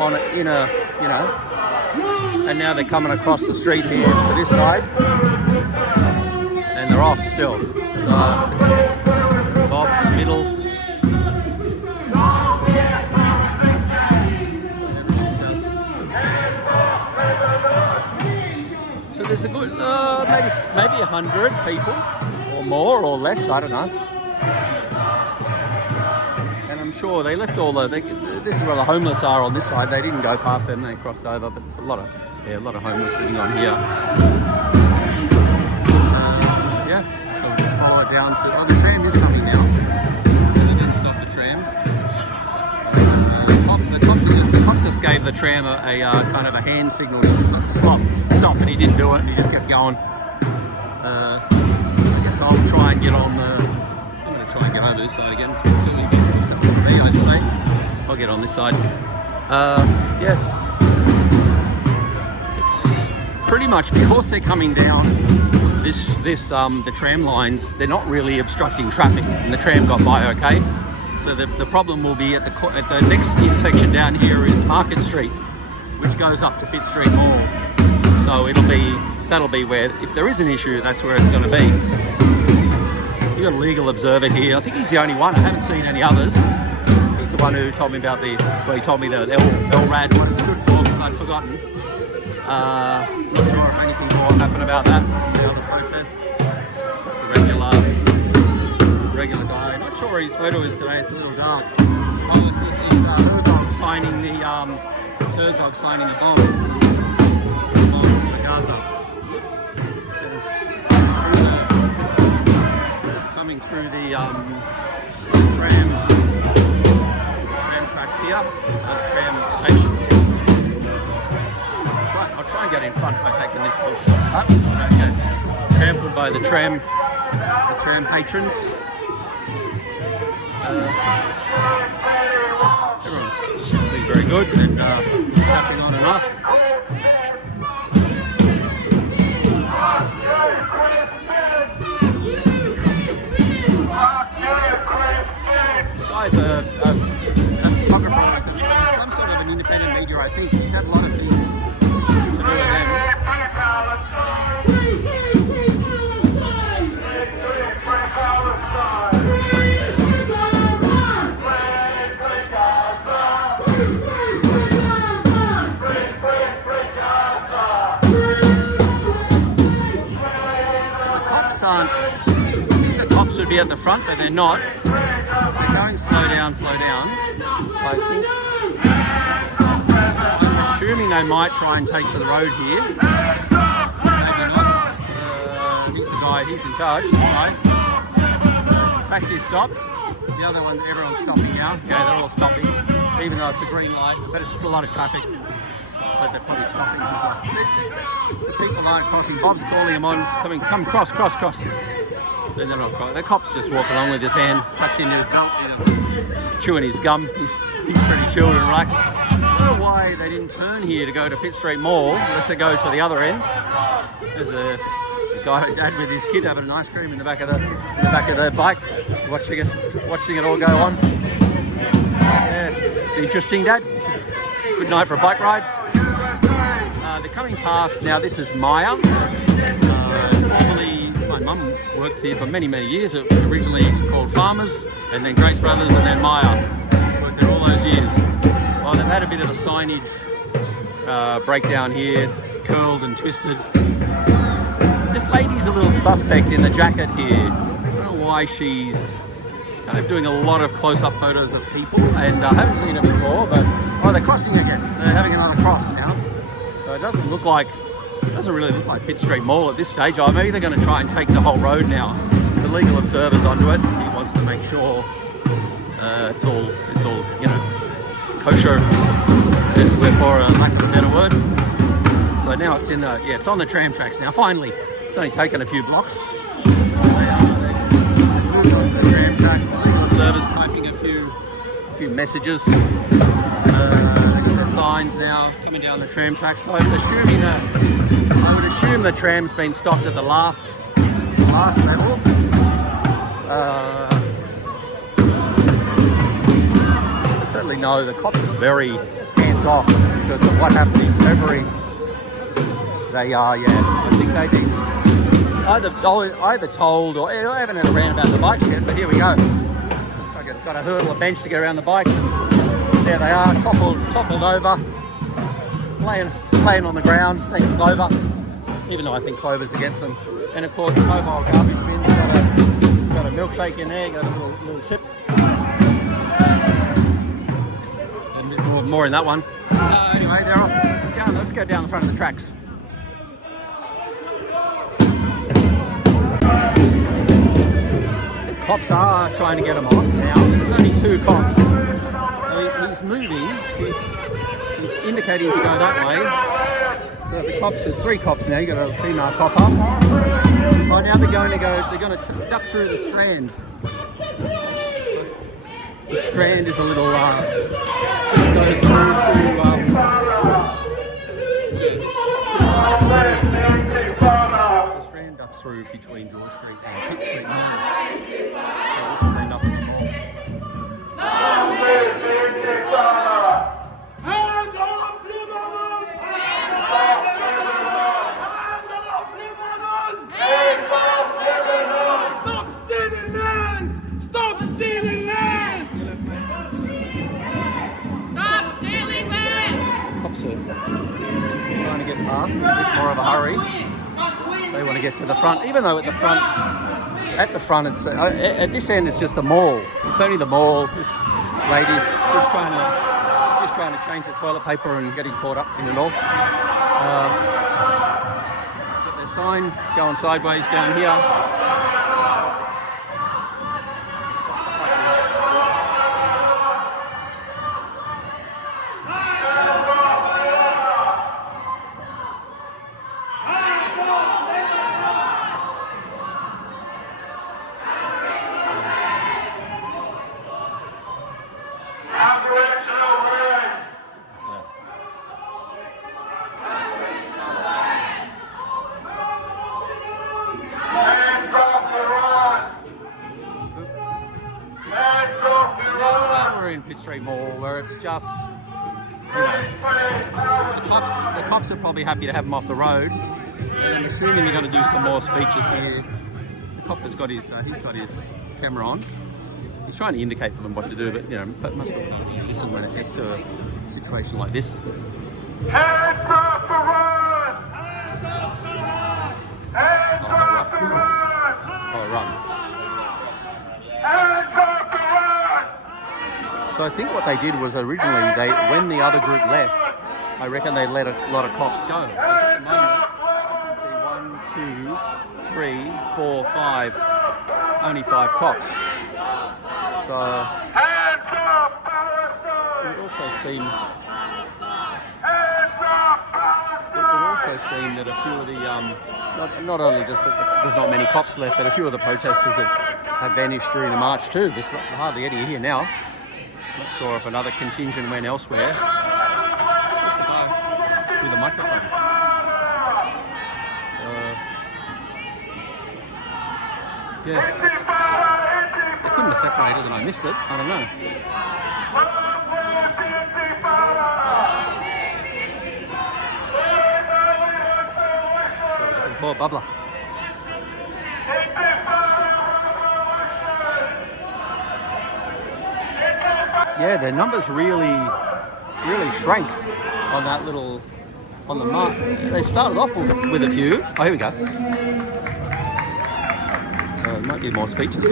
and now they're coming across the street here to this side, and they're off still. So, Bob in the middle. So there's a good, maybe 100 people, or more, or less, I don't know. And I'm sure they left all the, this is where the homeless are on this side. They didn't go past them, they crossed over, but there's a lot of homeless living on here. Yeah, so we'll just follow it down to, oh, the tram is coming now. They didn't stop the tram. The cop just gave the tram a kind of a hand signal to stop, but he didn't do it, and he just kept going. I guess I'll try and get on the, I'm going to try and get over this side again. It's for me, I'd say. I'll get on this side. Yeah. It's pretty much, because they're coming down the tram lines, they're not really obstructing traffic, and the tram got by okay. So the problem will be at the next intersection down here is Market Street, which goes up to Pitt Street Mall. So that'll be where, if there is an issue, that's where it's going to be. You've got a legal observer here. I think he's the only one. I haven't seen any others. He's the one who told me about he told me the LRAD, what it stood for, because I'd forgotten. Not sure if anything more happened about that, the other protests. It's the regular guy. Not sure where his photo is today, it's a little dark. Oh, it's Herzog signing the, bomb. Bombs for Gaza. Just coming through the tram tracks here, the tram station. I'll try and get in front by taking this little shortcut. I don't get trampled by the tram patrons. Everyone's being very good and tapping on and off. This guy's a photographer, some sort of an independent media, I think. He's had a lot of things to do with them. I think the cops would be at the front, but they're not. They're going slow down. So I think, I'm assuming they might try and take to the road here. Maybe not. He's the guy, he's in charge, this guy. Taxi stopped. The other one, everyone's stopping now. Okay, they're all stopping, even though it's a green light, but it's still a lot of traffic. But they're probably stopping because the people aren't crossing. Bob's calling them on, come cross. Then they're not crossing. The cop's just walking along with his hand tucked into his belt. He's chewing his gum. He's pretty chilled and relaxed. I don't know why why they didn't turn here to go to Pitt Street Mall unless they go to the other end. There's a guy, dad with his kid having an ice cream in the back of the bike, watching it all go on. Yeah, it's interesting, Dad. Good night for a bike ride. They're coming past now. This is Maya. Formerly, my mum worked here for many years. It was originally called Farmers, and then Grace Brothers, and then Maya. Worked there all those years. Well, they've had a bit of a signage breakdown here. It's curled and twisted. This lady's a little suspect in the jacket here. I don't know why she's kind of doing a lot of close-up photos of people, and I haven't seen her before, but oh, they're crossing again. They're having another cross now. So it doesn't really look like Pitt Street Mall at this stage. Oh, maybe they're going to try and take the whole road now. The legal observer's onto it. He wants to make sure it's all kosher, and for lack of a better word. So now it's it's on the tram tracks now. Finally, it's only taken a few blocks. The tram tracks. The legal observer's typing a few messages. The signs now coming down the tram tracks. So I would assume the tram's been stopped at the last level. I certainly know the cops are very hands-off because of what happened in February. They are, yeah. I think they've been either told or I haven't had a rant about the bikes yet, but here we go. I've got to hurdle a bench to get around the bikes, and there they are, toppled over, laying on the ground. Thanks, Clover. Even though I think Clover's against them. And of course, the mobile garbage bin's got a milkshake in there. Got a little sip. And a bit more in that one. Anyway, they're off down. Let's go down the front of the tracks. The cops are trying to get them off now. There's only 2 cops. So he's moving. He's indicating to go that way. So the cops, there's 3 cops now. You got a female cop up. Right now they're going to duck through the Strand. The Strand is a little just goes through to the Strand ducks through between George Street and Pitt Street Mall. So this will end up in the mall. Hand off Lebanon! Hand off Lebanon! Hand off Lebanon! Hands off Lebanon! Stop stealing land! Stop stealing land! Stop stealing land! Cops are trying to get past in a bit more of a hurry. They want to get to the front, even though at the front, it's at this end it's just a mall. It's only the mall. This lady's just trying to change the toilet paper and getting caught up in it all. Got their sign going sideways down here. Pitt Street Mall, where it's just, the cops are probably happy to have them off the road. And I'm assuming they're going to do some more speeches here. The cop has got he's got his camera on. He's trying to indicate for them what to do, but but must listen when it gets to a situation like this. Hands off Iran! Hands off Iran! Hands off Iran! Oh, run. Hands off Iran! So I think what they did was originally, when the other group left, I reckon they let a lot of cops go. At the moment, you can see 1, 2, 3, 4, 5, only 5 cops. So Hands off Palestine! it would also seem Hands off Palestine! that a few of the not only just that there's not many cops left, but a few of the protesters have vanished during the march too. There's hardly any here now. Not sure if another contingent went elsewhere. with a microphone. Yeah. They couldn't have separated and I missed it. I don't know. Poor bubbler. Yeah, their numbers really shrank on that little, on the mark. They started off with a few. Oh, here we go. There might be more speeches. The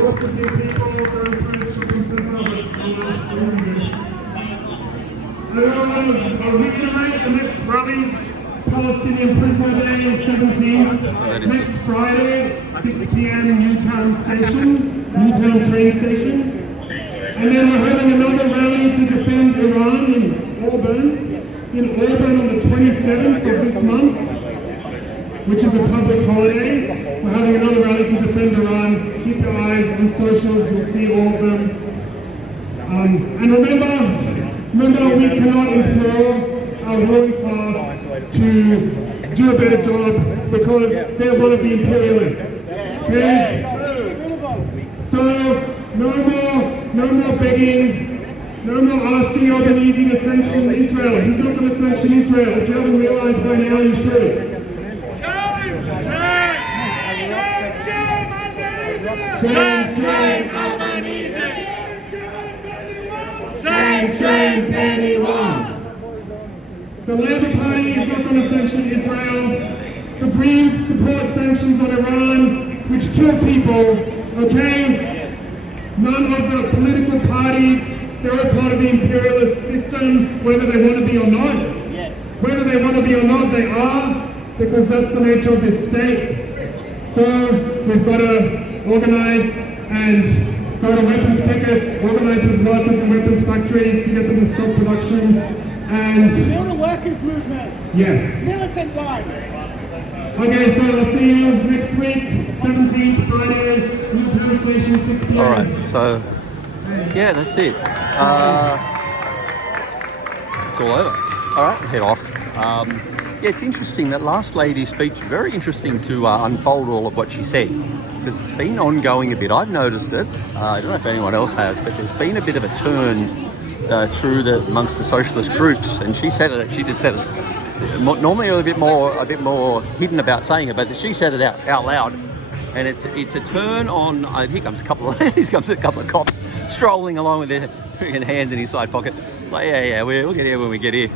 next rallies, Palestinian Prisoner Day 17th, next Friday, 6 p.m. Newtown Station, Newtown train station. And then we're having another rally to defend Iran in Auburn on the 27th of this month, which is a public holiday. We're having another rally to defend Iran. Keep your eyes on socials, you'll see all of them. And remember, we cannot implore our ruling class to do a better job because they're one of the imperialists. Okay? So, no more begging, no more asking Albanese to sanction Israel. He's not going to sanction Israel. If you haven't realized by now, you should. Shame, Albanese! Shame, anyone! The Labour Party is not going to sanction Israel. The Greens support sanctions on Iran, which kill people, okay? None of the political parties, they're all part of the imperialist system, whether they want to be or not. Yes. Whether they want to be or not, they are, because that's the nature of this state. So we've got to organise and go to weapons pickets, organise with workers in weapons factories to get them to stop production, and... Build a workers' movement. Yes. Militant one. Okay, so I'll see you next week, 17th, Friday, Newtown Station, 6 p.m. Alright, so, yeah, that's it. It's all over. Alright, head off. Yeah, it's interesting, that last lady's speech, very interesting to unfold all of what she said, because it's been ongoing a bit. I've noticed it. I don't know if anyone else has, but there's been a bit of a turn through amongst the socialist groups, and she said it. She just said it. Normally a bit more hidden about saying it, but she said it out loud, and it's a turn on. Here comes a couple of cops strolling along with their freaking hands in his side pocket. Like, yeah, we'll get here when we get here.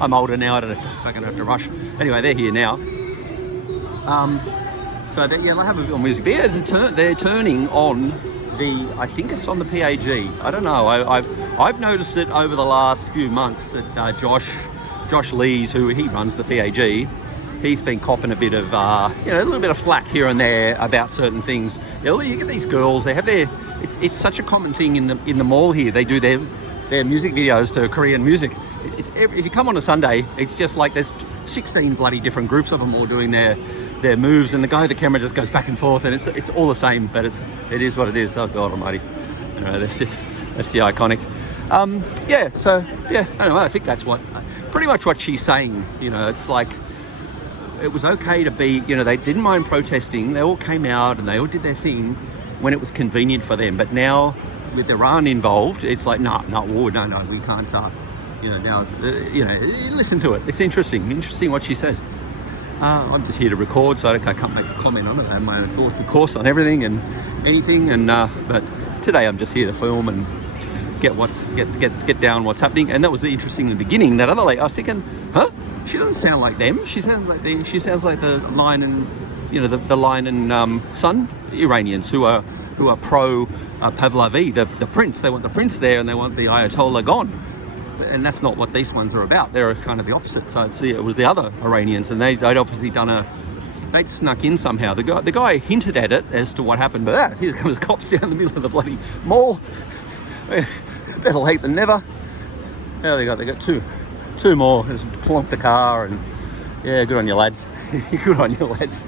I'm older now. I don't fucking have to rush. Anyway, they're here now. So they have a bit more music. But yeah, they're turning on the. I think it's on the PAG. I don't know. I've noticed it over the last few months that Josh Lees, who he runs the PAG, he's been copping a bit of a little bit of flack here and there about certain things. You get these girls. They have it's such a common thing in the mall here. They do their music videos to Korean music. If you come on a Sunday, it's just like there's 16 bloody different groups of them all doing their moves, and the guy with the camera just goes back and forth, and it's all the same, but it is what it is. Oh God Almighty! That's it. That's the iconic. I don't know. I think that's pretty much what she's saying. It's like it was okay to be. They didn't mind protesting. They all came out and they all did their thing when it was convenient for them. But now with Iran involved, it's like no, we can't. Listen to it. It's interesting what she says. I'm just here to record, so I can't make a comment on it. I have my own thoughts, of course, on everything and anything. But today I'm just here to film and get down what's happening. And that was interesting in the beginning. That other lady, I was thinking, she doesn't sound like them. She sounds like the Lion and the Lion and Son Iranians who are pro Pahlavi, the prince. They want the prince there, and they want the Ayatollah gone. And that's not what these ones are about. They're kind of the opposite. So it was the other Iranians, and they'd obviously they'd snuck in somehow. The guy hinted at it as to what happened, but here comes cops down the middle of the bloody mall. Better late than never. There they got two more. Just plonk the car, and yeah, good on you lads. Good on you lads.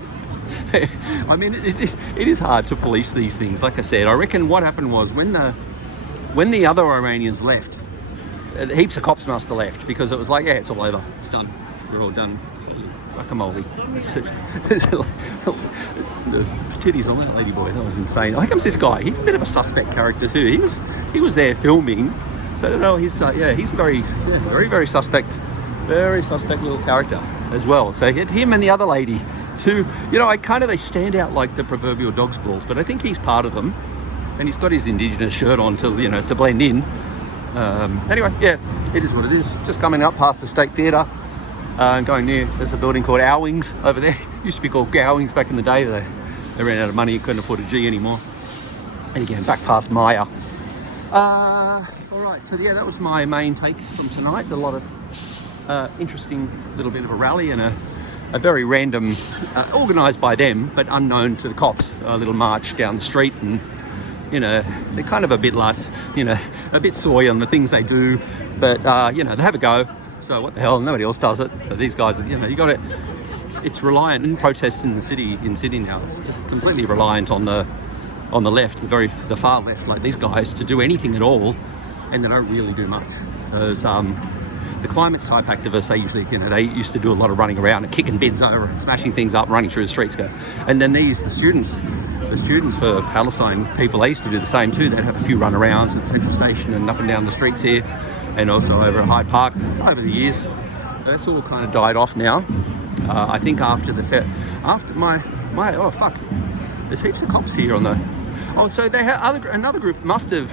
I mean, it is hard to police these things. Like I said, I reckon what happened was when the other Iranians left, heaps of cops must have left because it was like, yeah, it's all over, it's done, we're all done. Guacamole. The titties on that lady boy, that was insane. Here comes this guy. He's a bit of a suspect character too. He was there filming, so I don't know. He's very suspect, very suspect little character as well. So him and the other lady, too. You know, they stand out like the proverbial dog's balls, but I think he's part of them, and he's got his indigenous shirt on to blend in. Anyway, yeah, it is what it is. Just coming up past the State Theatre. Going near, there's a building called Owings over there. Used to be called Gowings back in the day. They ran out of money, couldn't afford a G anymore. And again, back past Maya. Alright, so yeah, that was my main take from tonight. A lot of interesting little bit of a rally and a very random, organised by them, but unknown to the cops, a little march down the street. And, you know, they're kind of a bit like, you know, a bit soy on the things they do, but, you know, they have a go. So what the hell, nobody else does it. So these guys, you know, you got it. It's reliant in protests in the city, in Sydney now. It's just completely reliant on the left, the far left, like these guys, to do anything at all, and they don't really do much. So it's, the climate type activists, they used to do a lot of running around and kicking bins over and smashing things up, running through the streets. And then the students for Palestine people, they used to do the same too. They'd have a few run-arounds at Central Station and up and down the streets here, and also over at Hyde Park over the years. That's all kind of died off now. I think after oh fuck, there's heaps of cops here on the, so they had another group must have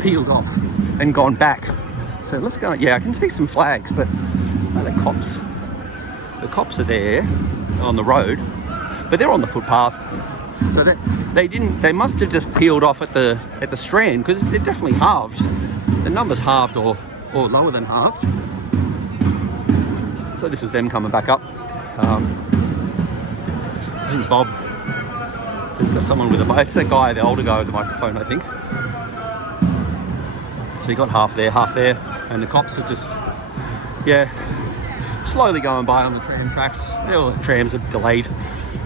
peeled off and gone back. So let's go, yeah, I can see some flags, but the cops are there on the road, but they're on the footpath. So they must have just peeled off at the Strand, because it definitely halved. The number's halved or lower than halved. So this is them coming back up. I think Bob, we've got someone with it's that guy, the older guy with the microphone, I think. So you got half there, and the cops are just, yeah, slowly going by on the tram tracks. The trams are delayed,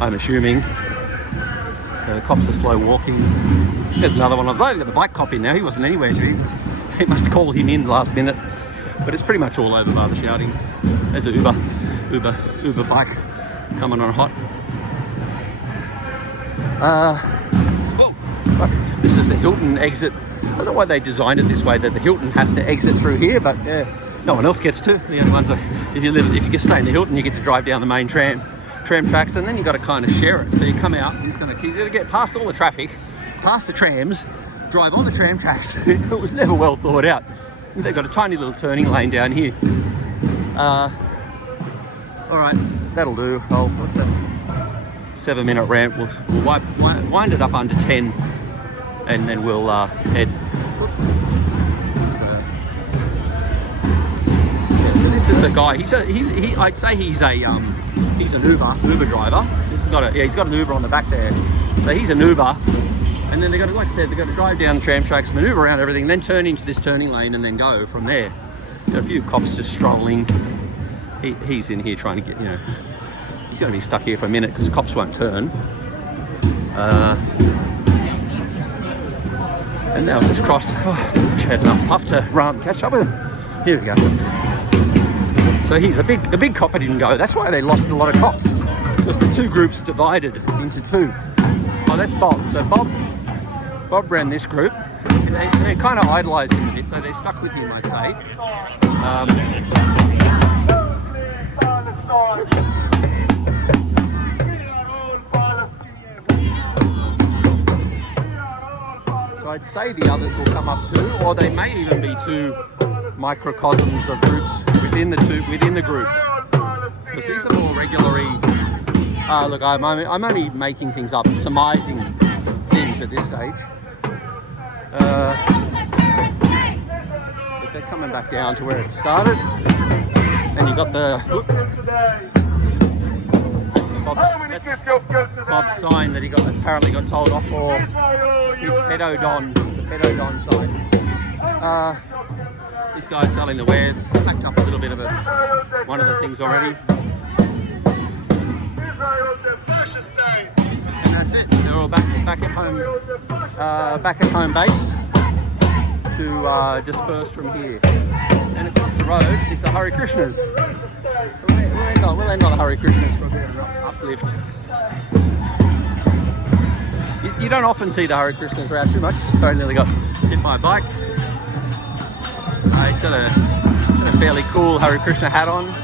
I'm assuming. The cops are slow walking. There's another one. I've got the bike cop in now. He wasn't anywhere to be. He must have called him in last minute. But it's pretty much all over by the shouting. There's an Uber bike coming on hot. Oh, fuck. This is the Hilton exit. I don't know why they designed it this way, that the Hilton has to exit through here, but no one else gets to. The only ones are, if you stay in the Hilton, you get to drive down the main tram tracks, and then you got to kind of share it. So you come out, and you're gonna get past all the traffic, past the trams, drive on the tram tracks. It was never well thought out. They've got a tiny little turning lane down here. All right, that'll do. Oh, what's that? 7-minute rant. We'll wind it up under 10, and then we'll head. So this is the guy. I'd say he's an Uber driver. He's got an Uber on the back there. So he's an Uber, and then like I said, they've got to drive down the tram tracks, manoeuvre around everything, then turn into this turning lane, and then go from there. Got a few cops just strolling. He's in here trying to get, he's going to be stuck here for a minute because the cops won't turn. And now I've just crossed. Oh, had enough puff to run, catch up with him. Here we go. So he's the big copper didn't go. That's why they lost a lot of cops, because the two groups divided into two. Oh, that's Bob. So Bob ran this group. They kind of idolised him a bit, so they stuck with him, I'd say. So I'd say the others will come up too, or they may even be two microcosms of groups within the group. Because these are more regularly. Look, I'm only making things up, surmising things at this stage. But they're coming back down to where it started. And you got that's Bob's sign that he apparently got told off for. His the pedodon sign. This guy's selling the wares. Packed up a little bit of one of the things already. And that's it. They're all back at home base. to disperse from here. And across the road is the Hare Krishnas. We'll end on the Hare Krishnas for a bit of an uplift. You don't often see the Hare Krishnas around too much, so I nearly got hit by a bike. He's got a fairly cool Hare Krishna hat on.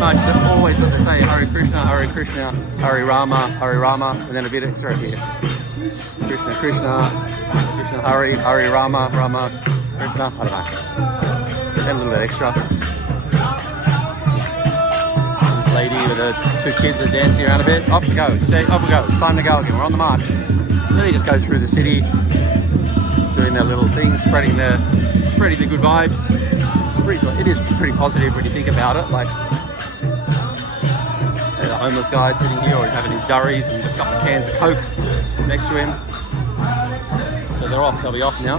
Much always what they say, Hare Krishna, Hare Krishna, Hare Rama, and then a bit extra here. Krishna, Krishna, Krishna, Hare, Hare Rama, Rama, Krishna, I don't know. Then a little bit extra. Lady with her 2 kids are dancing around a bit. Off we go, see, off we go, it's time to go again, we're on the march. Then he just goes through the city, doing their little thing, spreading the good vibes. It is pretty positive when you think about it, like there's a homeless guy sitting here, or he's having his durries and a couple of cans of Coke next to him. So they're off, they'll be off now.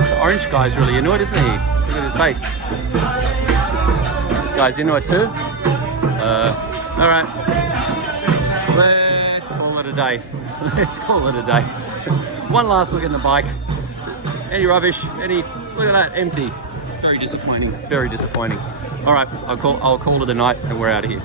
The orange guy's really into it, isn't he? Look at his face. This guy's into it too. Alright. Let's call it a day. Let's call it a day. One last look at the bike. Any rubbish, look at that, empty. Very disappointing, very disappointing. All right, I'll call it a night and we're out of here.